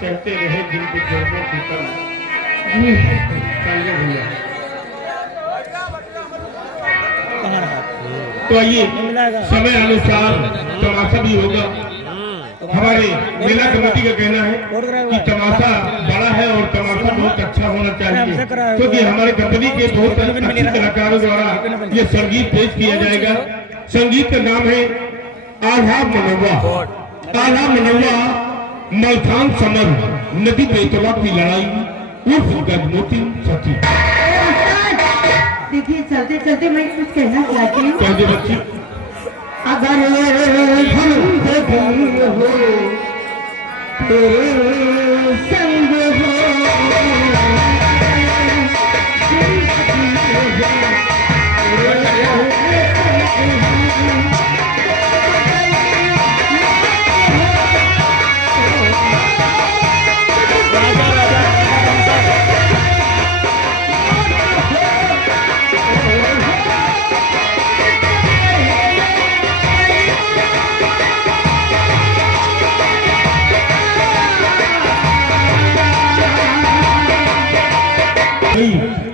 चलते रहे जिन बुजुर्गों की तरह। जी समझे भैया? कहाँ रहा? तो आइए मिलाएगा समय अनुसार तमाशा भी होगा। हमारे मेला कमेटी का कहना है कि तमाशा बड़ा है और तमाशा बहुत अच्छा होना चाहिए, क्योंकि हमारे कंपनी के बहुत अच्छे कलाकारों द्वारा ये संगीत पेश किया जाएगा। संगीत का नाम है आल्हा मनोवा। आल्हा मनोवा मलखान समर नदी बेतवा की लड़ाई उर्फ गजमोती सती। देखिए चलते चलते मैं कुछ कहना चाहती हूँ। कह दे बच्ची। अगर जिंदगी हो तेरे संग हो, नहीं